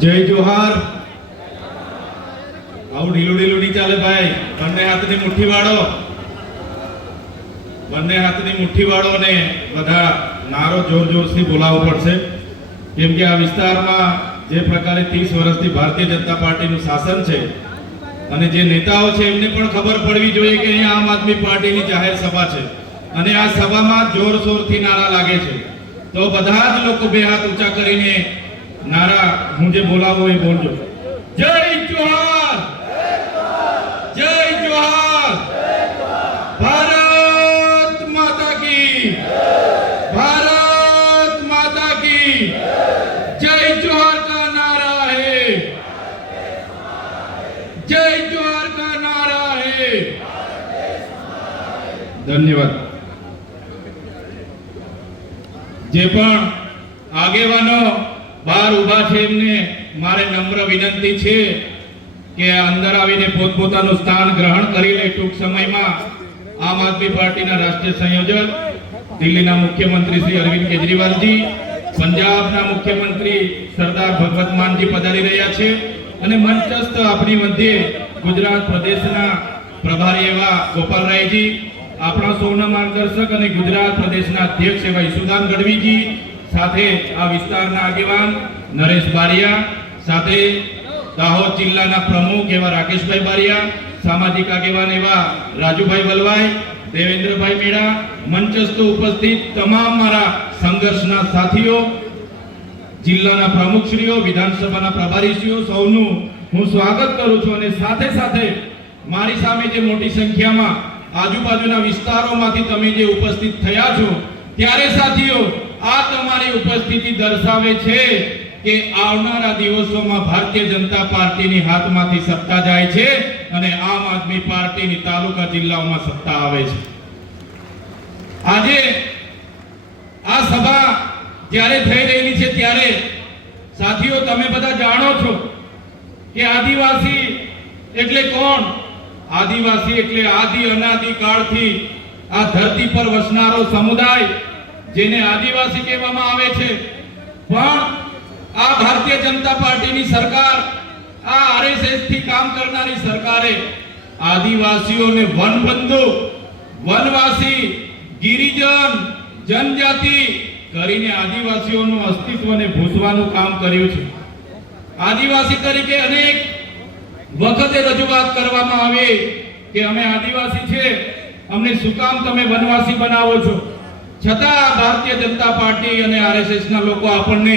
જય જોહાર। આવું ઢીલું ઢીલું નહીં ચાલે ભાઈ। બંને હાથની મુઠ્ઠી વાળો, બંને હાથની મુઠ્ઠી વાળો ને બધા નારો જોર જોરથી બોલાવવો પડશે, કેમ કે આ વિસ્તારમાં જે પ્રકારે 30 વર્ષથી ભારતીય જનતા પાર્ટીનું શાસન છે અને જે નેતાઓ છે એમને પણ ખબર પડવી જોઈએ કે અહીંયા આમ આદમી પાર્ટીની જાહેર સભા છે અને આ સભામાં જોરશોરથી નારા લાગે છે, તો બધા જ લોકો બે હાથ ઊંચા કરીને નારા હું જે બોલાવું એ બોલજો। જય જોહાર, જય જોહાર, ભારત માતા કી, ભારત માતા કી जय जोहार का नारा है, जय जोहार का नारा है। धन्यवाद। जे पण આગેવાનો બહાર ઊભા છે એમને મારે નમ્ર વિનંતી છે કે અંદર આવીને પોતપોતાનું સ્થાન ગ્રહણ કરી લે। ટૂંક સમયમાં આમ આદમી પાર્ટીના રાષ્ટ્રીય સંયોજક, દિલ્હીના મુખ્યમંત્રી શ્રી અરવિંદ કેજરીવાલજી, પંજાબના મુખ્યમંત્રી સરદાર ભગવત માનજી પધારી રહ્યા છે અને મંચસ્થ આપણી મધ્યે ગુજરાત પ્રદેશના પ્રભારી એવા ગોપાલરાયજી, આપણા સૌના માર્ગદર્શક અને ગુજરાત પ્રદેશના અધ્યક્ષ એવા ઈસુદાન ગઢવીજી, સાથે આ વિસ્તારના આગેવાન નરેશ બારિયા, સાથે દાહોદ જિલ્લાના પ્રમુખ એવા રાકેશભાઈ બારિયા, સામાજિક આગેવાન એવા રાજુભાઈ વલવાઈ, દેવેન્દ્રભાઈ મેડા, મંચસ્થ ઉપસ્થિત તમામ મારા સંઘર્ષના સાથીઓ, જિલ્લાના પ્રમુખશ્રીઓ, વિધાનસભાના પ્રભારીશ્રીઓ, સૌનું હું સ્વાગત કરું છું। અને સાથે સાથે મારી સામે જે મોટી સંખ્યામાં આજુબાજુના વિસ્તારોમાંથી તમે જે ઉપસ્થિત થયા છો, ત્યારે સાથીઓ આ તમારી ઉપસ્થિતિ દર્શાવે છે કે આવનારા દિવસોમાં ભારતીય જનતા પાર્ટીની હાથમાંથી સત્તા જાય છે અને આમ આદમી પાર્ટીની તાલુકા જિલ્લાઓમાં સત્તા આવે છે। આજે આ સભા જ્યારે થઈ રહેલી છે ત્યારે સાથીઓ તમે બધા જાણો છો કે આદિવાસી એટલે કોણ? આદિવાસી એટલે આદિ અનાદિ કાળથી આ ધરતી પર વસનારો સમુદાય, જેને આદિવાસી કહેવામાં આવે છે। પણ આ ભારતીય જનતા પાર્ટીની સરકાર, આ આરએસએસ થી કામ કરનારી સરકારે આદિવાસીઓને વનબંધુ, વનવાસી, ગિરિજન, જનજાતિ કરીને આદિવાસીઓનું અસ્તિત્વને ભૂસવાનું કામ કર્યું છે। આદિવાસી તરીકે અનેક વખતે રજૂઆત કરવામાં આવે કે અમે આદિવાસી છે, અમને શું કામ તમે વનવાસી બનાવો છો? છતાં ભારતીય જનતા પાર્ટી અને આરએસએસ ના લોકો આપણને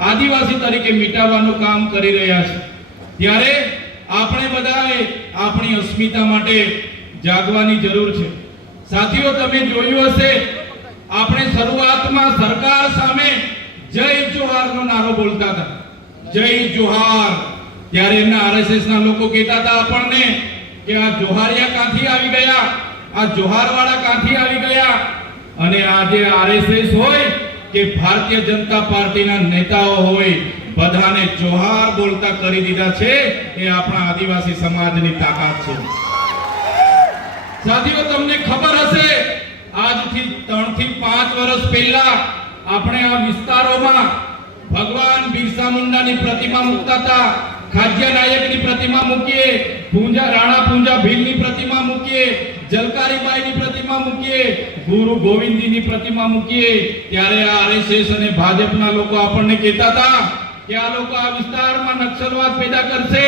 આદિવાસી તરીકે મિટાવવાનું કામ કરી રહ્યા છે। ત્યારે આપણે બધાએ આપણી અસ્મિતા માટે જાગવાની જરૂર છે। સાથીઓ તમે જોયું હશે, આપણે શરૂઆતમાં સરકાર સામે જય જોહારનો નારો બોલતા હતા, જય જોહાર। ત્યારે એમના આરએસએસ ના લોકો કહેતા હતા આપણને કે આ જોહારિયા ક્યાંથી આવી ગયા, આ જોહારવાળા ક્યાંથી આવી ગયા? અને આજે આરએસએસ હોય કે ભારતીય જનતા પાર્ટીના નેતાઓ હોય, બધાને જોહાર બોલતા કરી દીધા છે। એ આપણા આદિવાસી સમાજની તાકાત છે। સાથીઓ તમને ખબર હશે, આજથી 3 થી 5 વર્ષ પહેલા આપણે આ વિસ્તારોમાં ભગવાન બિરસા મુંડાની પ્રતિમા મૂકતા હતા, ખાજ્યા નાયકની પ્રતિમા મૂકીએ, રાણા પૂંજા ભીલની પ્રતિમા મૂકીએ, જલકારીબાઈની પ્રતિમા મૂકીએ, ગુરુ ગોવિંદજીની પ્રતિમા મૂકીએ। ત્યારે આ આરએસએસ અને ભાજપના લોકો આપણને કહેતા હતા કે આ લોકો આ વિસ્તારમાં નક્સલવાદ પેદા કરશે,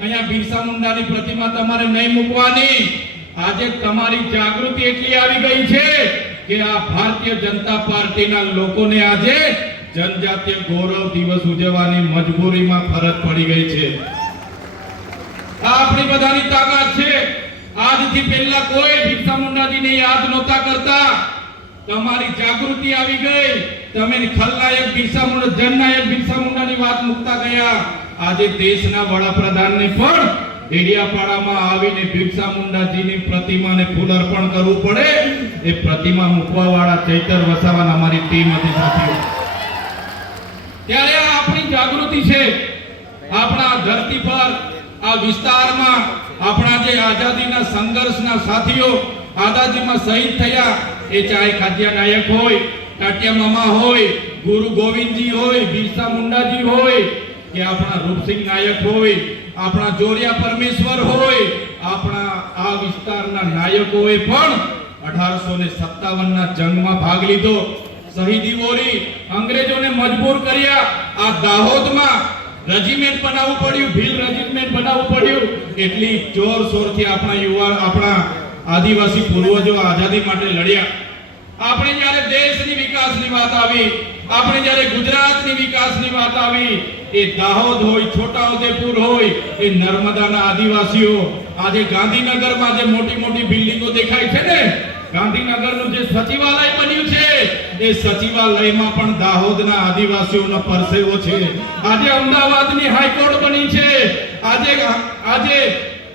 અહીંયા બિરસા મુંડાની પ્રતિમા તમારે નહીં મૂકવાની। આજે તમારી જાગૃતિ એટલી આવી ગઈ છે કે આ ભારતીય જનતા પાર્ટીના લોકોને આજે જનજાતીય ગૌરવ દિવસ ઉજવવાની મજબૂરીમાં ફરજ પડી ગઈ છે। આ આપણી બધાની તાકાત છે। આજથી પહેલા કોઈ બિરસા મુંડાજીને યાદ નહોતા કરતા, તમારી જાગૃતિ આવી ગઈ, તમે ખલનાયક બિરસા મુંડા, જનનાયક બિરસા મુંડાની વાત મૂકતા ગયા। આજે દેશના વડાપ્રધાનને પણ ડેડિયાપાડામાં આવીને બિરસા મુંડાજીની પ્રતિમાને ફૂલ અર્પણ કરવું પડે, એ પ્રતિમા મૂકવા વાળા ચૈતર વસાવાન અમારી ટીમ હતી સાથીઓ। ત્યારે આ આપણી જાગૃતિ છે। આપણા ધરતી પર, આ વિસ્તારમાં આપણા જે આઝાદીના સંઘર્ષના સાથીઓ આઝાદીમાં શહીદ થયા, એ ચાહે ખાજ્યા નાયક હોય, ટાટિયા મામા હોય, ગુરુ ગોવિંદજી હોય, બિરસા મુંડાજી હોય, કે આપણા રૂપસિંહ નાયક હોય, આપણા જોરિયા પરમેશ્વર હોય, આપણા આ વિસ્તારના નાયકોએ પણ 1857 ના જંગમાં ભાગ લીધો, શહીદી વોરી, અંગ્રેજોને મજબૂર કર્યા, આ દાહોદમાં રેજિમેન્ટ બનાવવું પડ્યું, ભીલ રેજિમેન્ટ બનાવવું પડ્યું, એટલી જોરશોરથી આપણા આદિવાસી પૂર્વજો આઝાદી માટે લડ્યા. આપણે જ્યારે દેશની વિકાસની વાત આવી, આપણે જ્યારે ગુજરાતની વિકાસની વાત આવી, એ દાહોદ હોય, છોટાઉદેપુર હોય, એ નર્મદાના આદિવાસીઓ આજે ગાંધીનગરમાં જે મોટી મોટી બિલ્ડિંગો દેખાય છે ને, ગાંધીનગરનું જે સચિવાલય બન્યું છે, એ સચિવાલયમાં પણ દાહોદના આદિવાસીઓનો પરસેવો છે. આજે અમદાવાદની હાઈકોર્ટ બની છે, આજે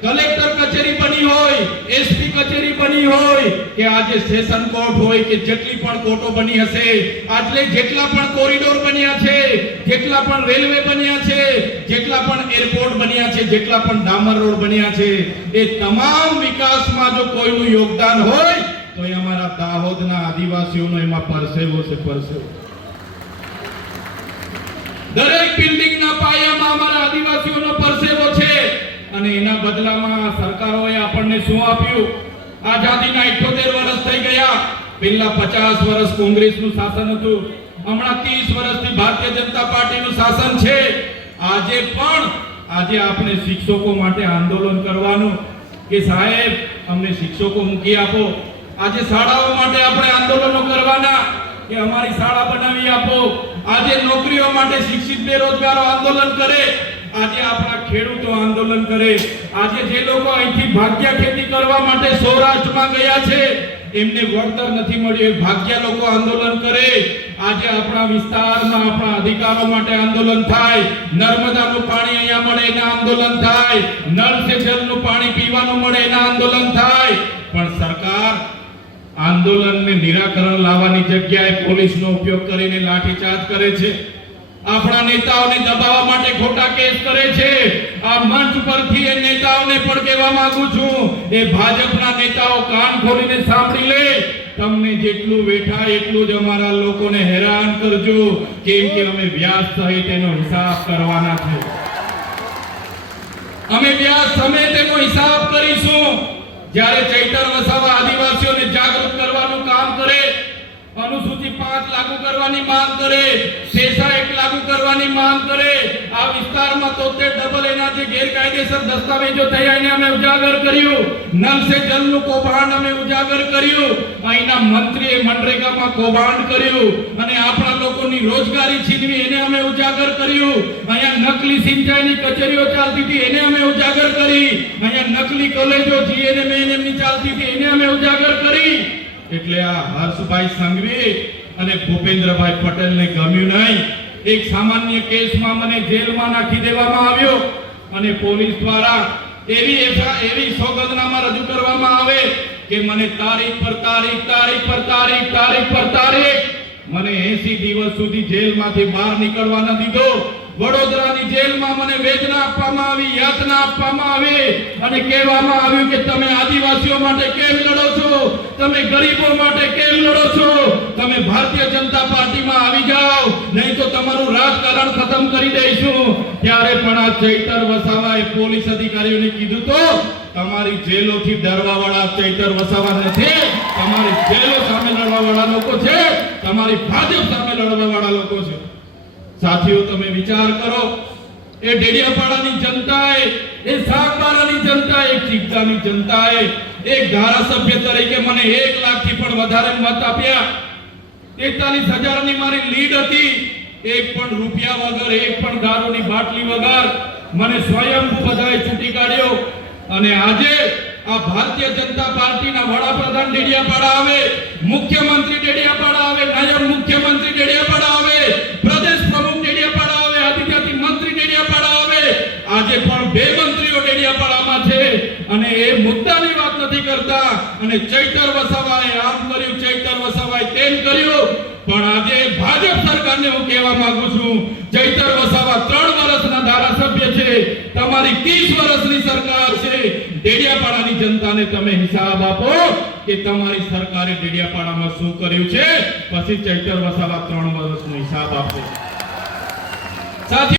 કલેક્ટર કચેરી બની હોય, એસપી કચેરી બની હોય, કે આજે સેશન કોર્ટ હોય, કે જેટલી પણ કોર્ટો બની હશે, આજે જેટલા પણ કોરિડોર બન્યા છે, જેટલા પણ રેલવે બન્યા છે, જેટલા પણ એરપોર્ટ બન્યા છે, જેટલા પણ ડામર રોડ બન્યા છે, એ તમામ વિકાસમાં જો કોઈનું યોગદાન હોય તો એ અમારા દાહોદના આદિવાસીઓનો એમાં પરસેવો છે, પરસેવો. દરેક બિલ્ડિંગના પાયામાં અમારા આદિવાસીઓનો પરસેવો છે. અને એના બદલામાં સરકારોએ આપણને શું આપ્યું? આઝાદીના 78 વર્ષ થઈ ગયા. પહેલા 50 વર્ષ કોંગ્રેસનું શાસન હતું, હમણાં 30 વર્ષથી ભારતીય જનતા પાર્ટીનું શાસન છે. આજે આપણે શિક્ષકો માટે આંદોલન કરવાનું કે સાહેબ અમને શિક્ષકો મૂકી આપો. આજે શાળાઓ માટે આપણે આંદોલનો કરવાના કે અમારી શાળા બનાવી આપો. આજે નોકરીઓ માટે શિક્ષિત બેરોજગારો આંદોલન કરે. આજે આપણા ખેડૂતો આંદોલન કરે. આજે જે લોકો અહીંથી ભાગ્યા ખેતી કરવા માટે સૌરાષ્ટ્રમાં ગયા છે, એમને વળતર નથી મળ્યું, ભાગ્યા લોકો આંદોલન કરે. આજે આપણા વિસ્તારમાં આપણા અધિકારો માટે આંદોલન થાય. નર્મદાનું પાણી અહીંયા મળે એના આંદોલન થાય. નળ સે જલનું પાણી પીવાનું મળે એના આંદોલન થાય. પણ સરકાર આંદોલનને નિરાકરણ લાવવાની જગ્યાએ પોલીસનો ઉપયોગ કરીને લાઠીચાર્જ કરે છે. આપણા નેતાઓને દબાવવા માટે ખોટા કેસ કરે છે. આ મંચ પરથી એ નેતાઓને પણ કહેવા માંગુ છું, એ ભાજપના નેતાઓ કાન ખોલીને સાંભળી લે. તમને જેટલું વેઠાય એટલું જ અમારા લોકોને હેરાન કરજો, કેમ કે અમે વ્યાજ સહિત એનો હિસાબ કરવાના છે. અમે વ્યાજ સમેત એનો હિસાબ કરીશું. જ્યારે ચૈતર વસાવા આદિવાસીઓને જાગૃત કરવાનું કામ કરે, અનુસૂચિ 5 લાગુ કરવાની માંગ કરે, શેષા 1 લાગુ કરવાની માંગ કરે, આ વિસ્તારમાં 73 એના જે ગેરકાયદેસર દસ્તાવેજો થયા એને અમે ઉજાગર કર્યું. નલ સે જલનું કૌભાંડ અમે ઉજાગર કર્યું. અહીંના મંત્રીએ મનરેગામાં કૌભાંડ કર્યું અને આપણા લોકોની રોજગારી છીનવી એને અમે ઉજાગર કર્યું. અહીંયા નકલી સિંચાઈની કચેરીઓ ચાલતી હતી એને અમે ઉજાગર કરી. અહીંયા નકલી કોલેજો જીએનએમની ચાલતી હતી એને અમે ઉજાગર કરી. એટલે આ હર્ષભાઈ સંઘવી અને ભૂપેન્દ્રભાઈ પટેલને ગમ્યું નહીં. એક સામાન્ય કેસમાં મને જેલમાં નાખી દેવામાં આવ્યો અને પોલીસ દ્વારા એવી સોગંદનામા રજૂ કરવામાં આવે કે મને તારીખ પર તારીખ મને 80 દિવસ સુધી જેલમાંથી બહાર નીકળવા ન દીધો. વડોદરાની જેલમાં મને વેદના આપવામાં આવી, યાતના આપવામાં આવી અને કહેવામાં આવ્યું કે તમે આદિવાસીઓ માટે કેમ લડો છો, તમે ગરીબો માટે કેમ લડો છો, તમે ભારતીય જનતા પાર્ટીમાં આવી જાઓ, નહીં તો તમારું રાજકારણ ખતમ કરી દઈશું. ત્યારે પણ આ ચૈતર વસાવાએ પોલીસ અધિકારીઓને કીધું તો તમારી જેલોથી ડરવા વાળા ચૈતર વસાવા નથી, તમારી જેલો સામે લડવા વાળા લોકો છે, તમારી ભાજપ સામે લડવા વાળા લોકો છે. સાથીઓ તમે વિચાર કરો, એ ડેડિયાપાડાની જનતાએ, એ સાગબારાની જનતાએ, ચીકદાની જનતાએ એક ધારાસભ્ય તરીકે મને 1 લાખથી પણ વધારે મત આપ્યા. 43,000 ની મારી લીડ હતી. એક પણ રૂપિયા વગર, એક પણ દારૂની બાટલી વગર મને સ્વયંભૂ બધાએ ચૂંટી કાઢ્યો. અને આજે આ ભારતીય જનતા પાર્ટીના વડાપ્રધાન ડેડિયાપાડા આવે, મુખ્યમંત્રી ડેડિયાપાડા આવે, નાયબ મુખ્યમંત્રી ડેડિયાપાડા આવે, પ્રદેશ પ્રમુખ ડેડિયાપાડા આવે, આદિજાતિ મંત્રી ડેડિયાપાડા આવે. આજે પણ 2 મંત્રીઓ ડેડિયાપાડામાં છે અને એ મુદ્દાની વાત નથી કરતા. અને ચૈતર વસાવાએ આમ કર્યું, ચૈતર વસાવાએ તેમ કર્યું. પણ આજે ભાજપ સરકારને હું કહેવા માંગુ છું, ચૈતર વસાવા 3 વર્ષના ધારાસભ્ય છે, તમારી 30 વર્ષની સરકાર છે. ડેડિયાપાડાની જનતાને તમે હિસાબ આપો કે તમારી સરકારે ડેડિયાપાડામાં શું કર્યું છે, પછી ચૈતર વસાવા 3 વર્ષનો હિસાબ આપો. સાથી